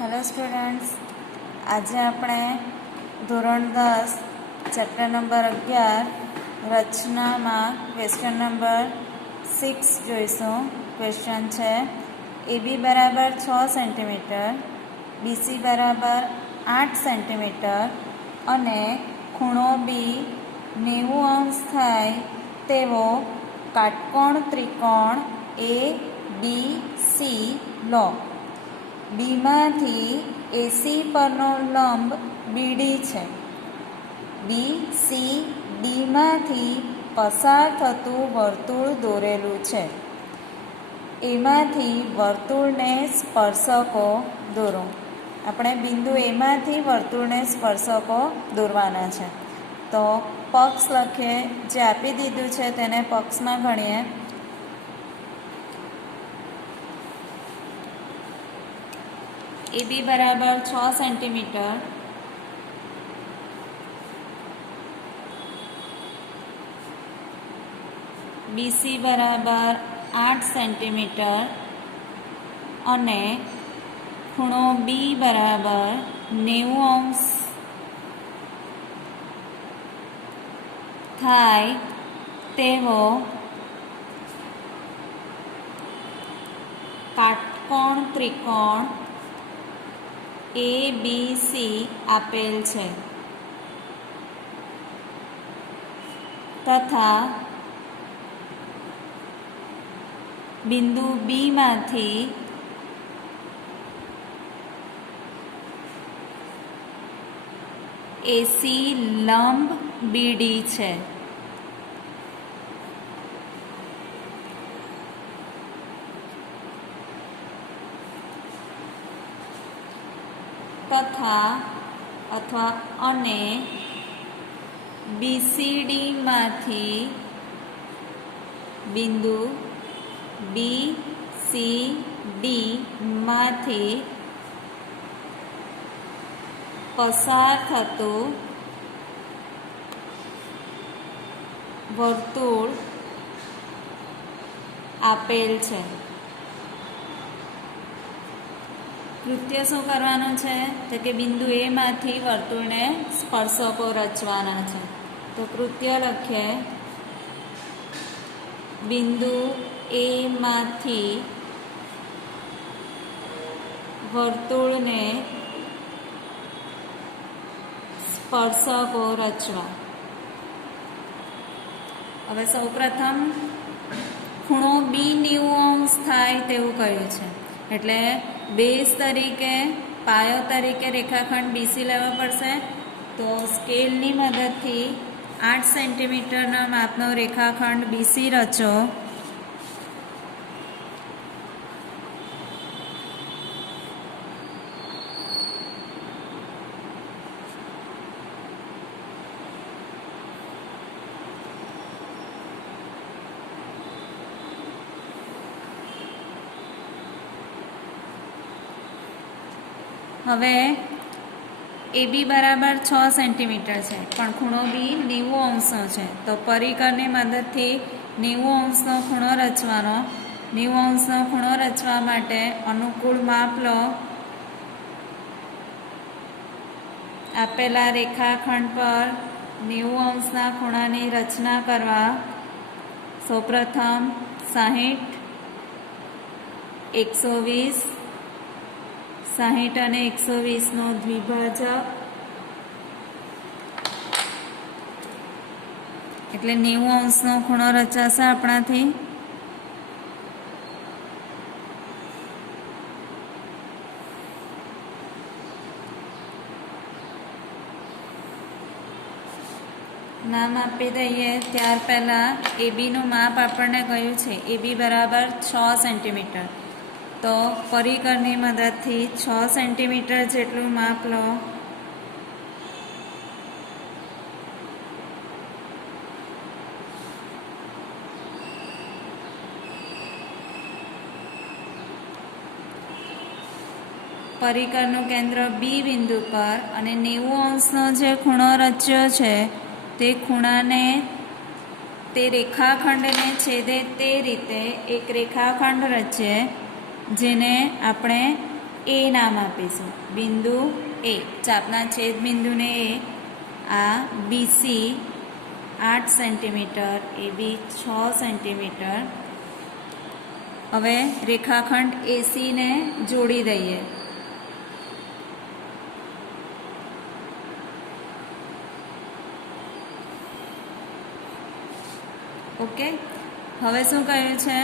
Hello students, આજે આપણે ધોરણ 10 ચેપ્ટર નંબર 11 રચનામાં ક્વેશ્ચન નંબર 6 જોઈશું. ક્વેશ્ચન છે AB બરાબર 6 સેન્ટીમીટર, BC બરાબર 8 સેન્ટીમીટર અને ખૂણો B 90 અંશ થાય તેવો કાટકોણ ત્રિકોણ ABC લો. બીમાંથી AC પરનો લંબ BD છે. BCDમાંથી પસાર થતું વર્તુળ દોરેલું છે. એમાંથી વર્તુળને સ્પર્શકો દોરો. આપણે બિંદુ એમાંથી વર્તુળને સ્પર્શકો દોરવાના છે. તો પક્ષ લખીએ, જે આપી દીધું છે તેને પક્ષમાં ગણીએ. AB બરાબર 6 સેન્ટીમીટર, BC બરાબર 8 સેન્ટીમીટર અને ખૂણો B બરાબર 90 અંશ થાય તેવો કાટકોણ ત્રિકોણ ABC આપેલ છે તથા બિંદુ B માંથી AC લંબ BD છે. તથા અથવા અને BCD માંથી બિંદુ BCD માંથી પસાર થતું વર્તુળ આપેલ છે. કૃત્ય શું કરવાનું છે? તો કે બિંદુ A માંથી વર્તુળને સ્પર્શકો રચવાના છે. તો કૃત્ય લખીએ, બિંદુ A માંથી વર્તુળને સ્પર્શકો રચવા. હવે સૌપ્રથમ ખૂણો B 90 અંશ થાય તેવું કહ્યું છે, એટલે બેઝ તરીકે પાયો તરીકે રેખાખંડ BC લેવો પડશે. તો સ્કેલની મદદથી 8 સેન્ટીમીટરના માપનો રેખાખંડ BC રચો. હવે AB બરાબર 6 સેન્ટીમીટર છે, પણ ખૂણો B 90 અંશનો છે. તો પરિકરની મદદથી 90 અંશનો ખૂણો રચવાનો. 90 અંશનો ખૂણો રચવા માટે અનુકૂળ માપ લો. આપેલા રેખાખંડ પર 90 અંશના ખૂણાની રચના કરવા. સૌપ્રથમ 60, 120, 60 અને 120નો દ્વિભાજક એટલે 90 અંશનો ખૂણો રચાશે આપણાથી. નામ આપી દઈએ. ત્યાર પહેલાં ABનું માપ આપણને કહ્યું છે, AB બરાબર 6 સેન્ટીમીટર. તો પરિકરની મદદથી 6 સેન્ટીમીટર જેટલું માપ લો. પરિકરનું કેન્દ્ર B બિંદુ પર અને 90 અંશનો જે ખૂણો રચ્યો છે તે ખૂણાને તે રેખાખંડને છેદે તે રીતે એક રેખાખંડ રચીએ, જેને આપણે એ નામ આપીશું. બિંદુ એ, ચાપના છેદ બિંદુને એ. આ બીસી 8 સેન્ટીમીટર, એ બી 6 સેન્ટીમીટર. હવે રેખાખંડ એસીને જોડી દઈએ. ઓકે, હવે શું કહ્યું છે?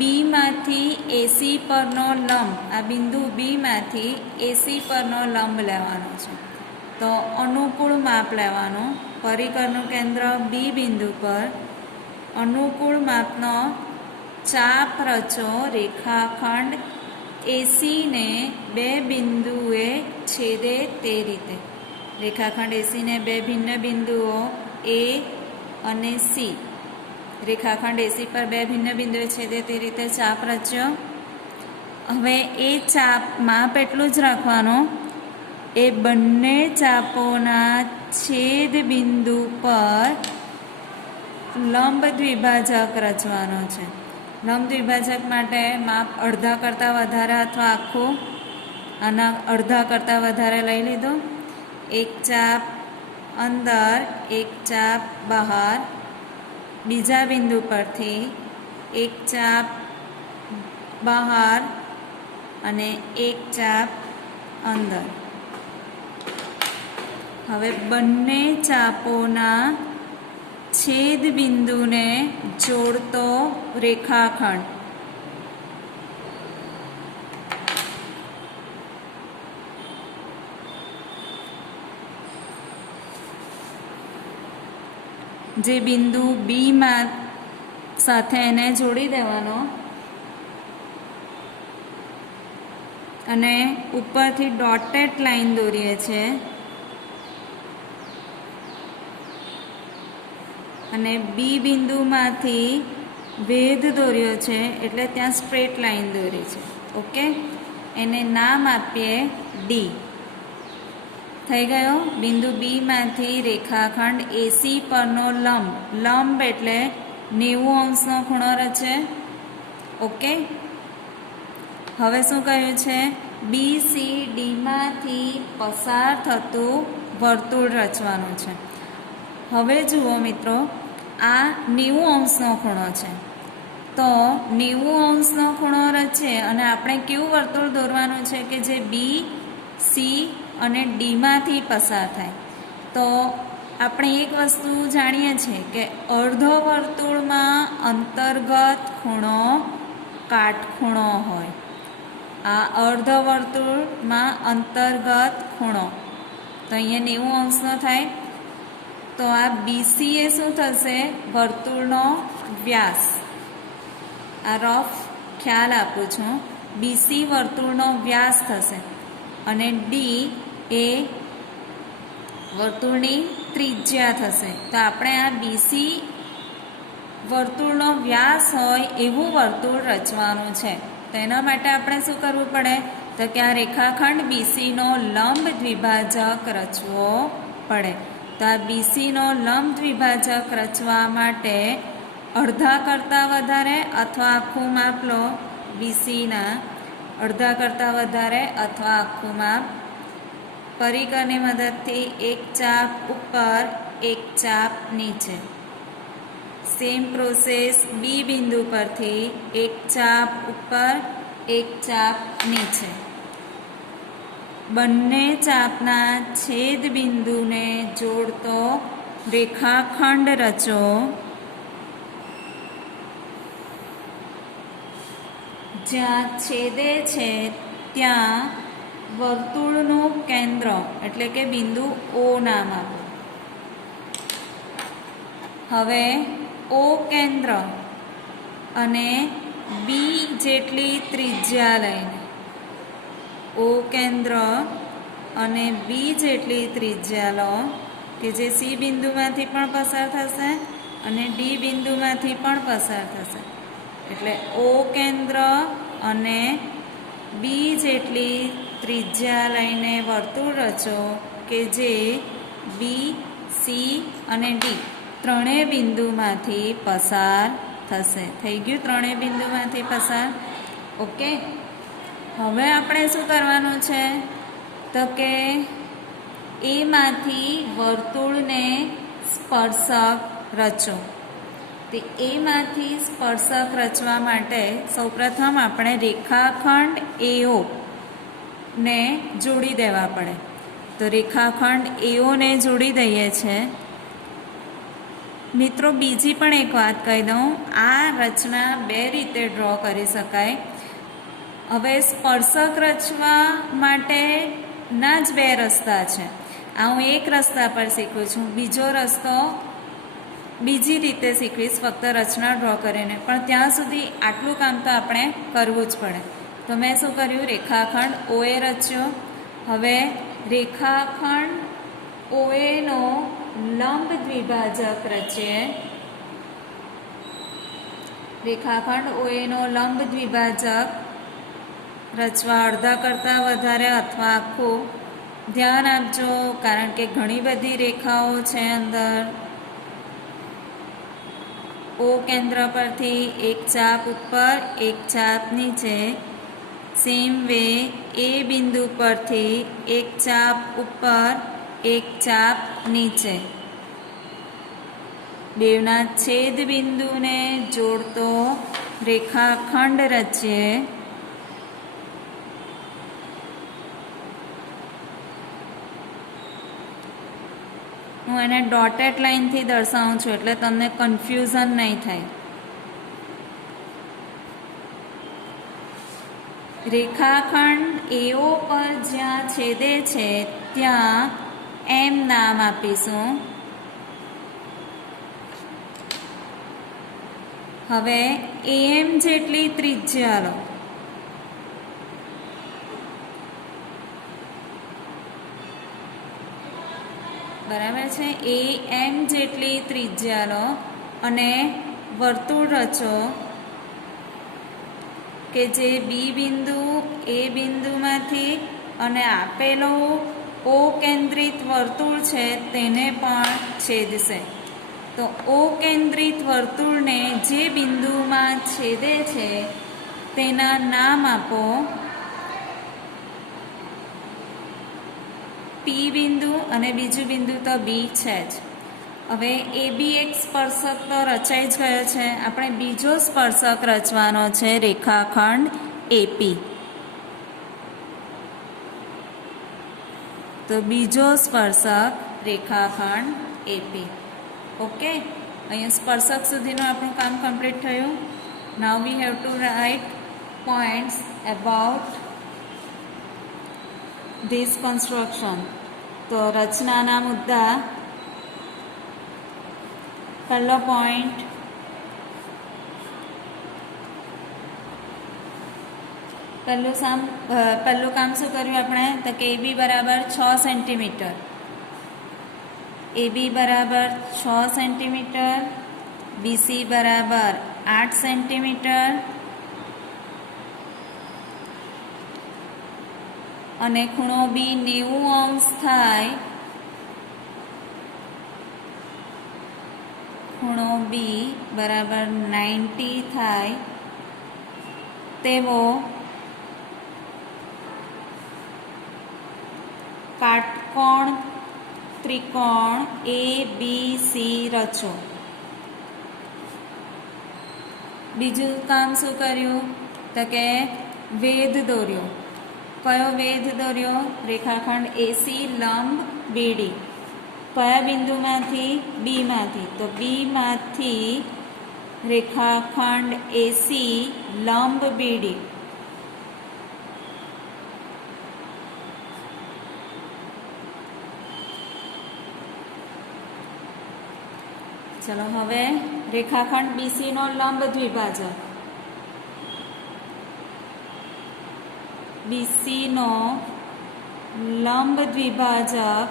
બીમાંથી એસી પરનો લંબ, આ બિંદુ બીમાંથી એસી પરનો લંબ લેવાનો છે. તો અનુકૂળ માપ લેવાનું. પરિકરનું કેન્દ્ર બી બિંદુ પર અનુકૂળ માપનો ચાપ રચો. રેખાખંડ એસીને બે બિંદુએ છેદે તે રીતે. રેખાખંડ એસીને બે ભિન્ન બિંદુઓ એ અને સી, રેખાખંડ એસી પર બે ભિન્ન બિંદુએ છેદે તે રીતે ચાપ રચ્યો. હવે એ ચાપ માપ એટલું જ રાખવાનું, એ બંને ચાપોના છેદ બિંદુ પર લંબ દ્વિભાજક રચવાનો છે. લંબ દ્વિભાજક માટે માપ અડધા કરતાં વધારે અથવા આખું, આના અડધા કરતાં વધારે લઈ લીધું. એક ચાપ અંદર, એક ચાપ બહાર. બીજા બિંદુ પરથી એક ચાપ બહાર અને એક ચાપ અંદર. હવે બંને ચાપોના છેદ બિંદુને જોડતો રેખાખંડ. જે બિંદુ બીમાં સાથે એને જોડી દેવાનો અને ઉપરથી ડોટેડ લાઈન દોરીએ છીએ અને બી બિંદુમાંથી ભેદ દોર્યો છે એટલે ત્યાં સ્ટ્રેટ લાઈન દોરી છે. ઓકે, એને નામ આપીએ ડી. થઈ ગયો. બિંદુ બીમાંથી રેખાખંડ એસી પરનો લંબ, લંબ એટલે 90 અંશનો ખૂણો રચે. ઓકે, હવે શું કહ્યું છે? બીસી ડીમાંથી પસાર થતું વર્તુળ રચવાનું છે. હવે જુઓ મિત્રો, આ 90 અંશનો ખૂણો છે. તો 90 અંશનો ખૂણો રચે અને આપણે કેવું વર્તુળ દોરવાનું છે કે જે બી, સી અને ડીમાંથી પસાર થાય. તો આપણે એક વસ્તુ જાણીએ છીએ કે અર્ધ વર્તુળમાં અંતર્ગત ખૂણો કાટખૂણો હોય. આ અર્ધ વર્તુળમાં અંતર્ગત ખૂણો તો અહીંયા 90 અંશનો થાય. તો આ બીસી એ શું થશે? વર્તુળનો વ્યાસ. આ રફ ખ્યાલ આપું છું. બીસી વર્તુળનો વ્યાસ થશે અને ડી એ વર્તુળની ત્રિજ્યા થશે. તો આપણે આ બીસી વર્તુળનો વ્યાસ હોય એવું વર્તુળ રચવાનું છે. તો એના માટે આપણે શું કરવું પડે? તો કે આ રેખાખંડ બીસીનો લંબ દ્વિભાજક રચવો પડે. તો આ બીસીનો લંબ દ્વિભાજક રચવા માટે અડધા કરતાં વધારે અથવા આખું માપ લો. બીસીના અડધા કરતાં વધારે અથવા આખું માપ. પરિકરની મદદથી એક ચાપ ઉપર, એક ચાપ નીચે. સેમ પ્રોસેસ બી બિંદુ પરથી એક ચાપ ઉપર, એક ચાપ નીચે. બંને ચાપના છેદ બિંદુને જોડતો રેખાખંડ રચો. જ્યાં છેદે છે ત્યાં વર્તુળનું કેન્દ્ર એટલે કે બિંદુ ઓ નામ આપો. હવે ઓ કેન્દ્ર અને બી જેટલી ત્રિજ્યા લઈને, ઓ કેન્દ્ર અને બી જેટલી ત્રિજ્યા લો કે જે સી બિંદુમાંથી પણ પસાર થશે અને ડી બિંદુમાંથી પણ પસાર થશે. એટલે ઓ કેન્દ્ર અને બી જેટલી ત્રિજ્યા લઈને વર્તુળ રચો કે જે બી, સી અને ડી ત્રણેય બિંદુમાંથી પસાર થશે. થઈ ગયું ત્રણેય બિંદુમાંથી પસાર. ઓકે, હવે આપણે શું કરવાનું છે તો કે એમાંથી વર્તુળને સ્પર્શક રચો. તે એમાંથી સ્પર્શક રચવા માટે સૌપ્રથમ આપણે રેખાખંડ એઓ ને જોડી દેવા પડે. તો રેખાખંડ એઓને જોડી દઈએ છે. મિત્રો, બીજી પણ એક વાત કહી દઉં, આ રચના બે રીતે ડ્રો કરી શકાય. હવે સ્પર્શક રચવા માટેના જ બે રસ્તા છે. આ હું એક રસ્તા પર શીખું છું, બીજો રસ્તો બીજી રીતે શીખવીશ, ફક્ત રચના ડ્રો કરીને. પણ ત્યાં સુધી આટલું કામ તો આપણે કરવું જ પડે. તો મેં શું કર્યું, રેખાખંડ ઓએ રચ્યો. હવે રેખાખંડ ઓએનો લંબ દ્વિભાજક રચીએ. રેખાખંડ ઓએનો લંબ દ્વિભાજક રચવા અડધા કરતાં વધારે અથવા આખું ધ્યાન આપજો, કારણ કે ઘણી બધી રેખાઓ છે અંદર. ઓ કેન્દ્ર પરથી એક ચાપ ઉપર, એક ચાપ નીચે. સેમ વે એ બિંદુ પરથી એક ચાપ ઉપર, એક ચાપ નીચે. બેવના છેદ બિંદુને જોડતો રેખાખંડ રચીએ. હું એને ડોટેડ લાઇનથી દર્શાવું છું એટલે તમને કન્ફ્યુઝન નહીં થાય. રેખાખંડ એઓ પર જ્યાં છેદે છે ત્યાં એમ નામ આપીશું. હવે એમ જેટલી ત્રિજ્યા લો. બરાબર છે? એ એમ જેટલી ત્રિજ્યા લો અને વર્તુળ રચો કે જે બી બિંદુ એ બિંદુમાંથી અને આપેલો ઓ કેન્દ્રિત વર્તુળ છે તેને પણ છેદશે. તો ઓ કેન્દ્રિત વર્તુળને જે બિંદુમાં છેદે છે તેના નામ આપો. પી બિંદુ અને બીજું બિંદુ તો બી છે જ. હવે એ બી એક સ્પર્શક તો રચાઈ જ ગયો છે. આપણે બીજો સ્પર્શક રચવાનો છે, રેખાખંડ એપી. તો બીજો સ્પર્શક રેખાખંડ એપી. ઓકે, અહીંયા સ્પર્શક સુધીનું આપણું કામ કમ્પ્લીટ થયું. Now we have to write points about this construction. તો રચનાના મુદ્દા. પહેલો પોઈન્ટ, પહેલું કામ શું કર્યું આપણે તો કે એ બી બરાબર 6 સેન્ટીમીટર. એ બી બરાબર 6 સેન્ટીમીટર, બીસી બરાબર 8 સેન્ટીમીટર અને ખૂણો બી 90 અંશ થાય. ખૂણો બી બરાબર 90 થાય તેવો કાટકોણ ત્રિકોણ એ બી સી રચો. બીજું કામ શું કર્યું તો કે વેધ દોર્યો. કયો વેધ દોર્યો? રેખાખંડ એસી લંબ બીડી. કયા બિંદુમાંથી? બીમાંથી. તો બીમાંથી રેખાખંડ એસી લંબ બીડી. ચલો હવે રેખાખંડ બીસીનો લંબ દ્વિભાજક. બીસીનો લંબ દ્વિભાજક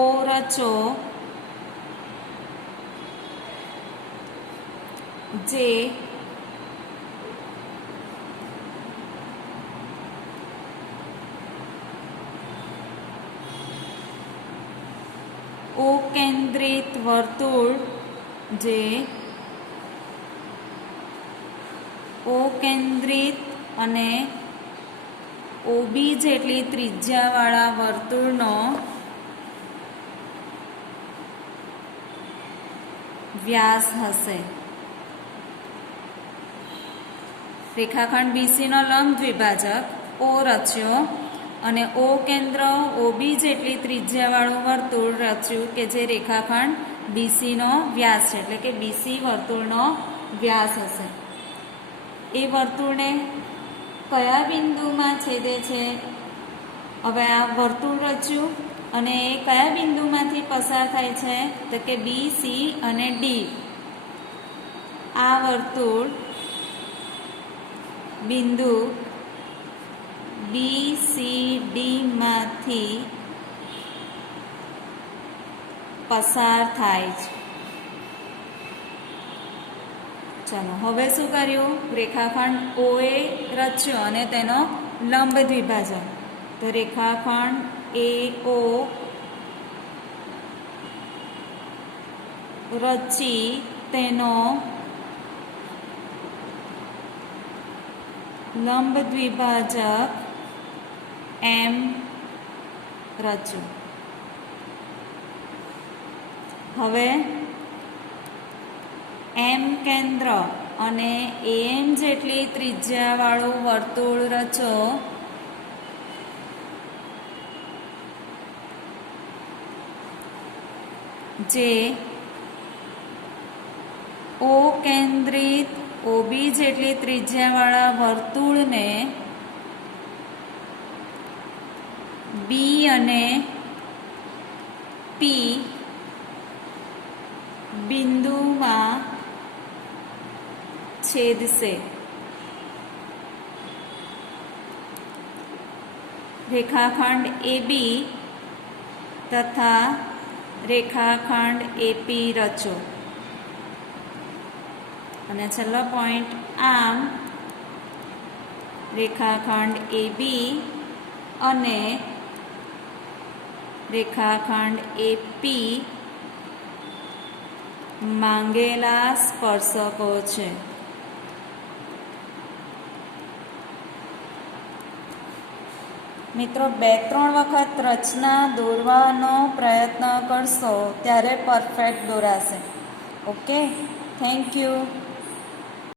ઓ રચો જે ઓ કેન્દ્રિત વર્તુળ જે ઓ કેન્દ્રિત અને ઓબી જેટલી ત્રિજ્યાવાળા વર્તુળનો વ્યાસ હશે. રેખાખંડ બીસીનો લંબ દ્વિભાજક ઓ રચ્યો અને ઓ કેન્દ્ર ઓબી જેટલી ત્રિજ્યાવાળું વર્તુળ રચ્યું કે જે રેખાખંડ બીસીનો વ્યાસ છે, એટલે કે બીસી વર્તુળનો વ્યાસ હશે. એ વર્તુળને કયા બિંદુમાં છેદે છે? હવે આ વર્તુળ રચ્યું અને એ કયા બિંદુમાંથી પસાર થાય છે? તો કે બી, સી અને ડી. આ વર્તુળ બિંદુ બી, સી, ડી માંથી પસાર થાય છે. ચાલો હવે શું કર્યું? રેખાખંડ ઓએ રચ્યો અને તેનો લંબ દ્વિભાજક. તો રેખાખંડ એ ઓ રચી તેનો લંબ દ્વિભાજક એમ રચ્યું. હવે એમ કેન્દ્ર અને એમ જેટલી ત્રિજ્યાવાળું વર્તુળ રચો જે ઓ કેન્દ્રિત ઓબી જેટલી ત્રિજ્યાવાળા વર્તુળને બી અને પી બિંદુમાં છેદશે. રેખાખંડ એબી તથા રેખાખંડ એપી રચો. અને છેલ્લો પોઈન્ટ, આમ રેખાખંડ એબી અને રેખાખંડ એપી માંગેલા સ્પર્શકો છે. મિત્રો 2-3 વખત રચના દોરવાનો પ્રયત્ન કરશો ત્યારે પરફેક્ટ દોરાશે. Okay, thank you.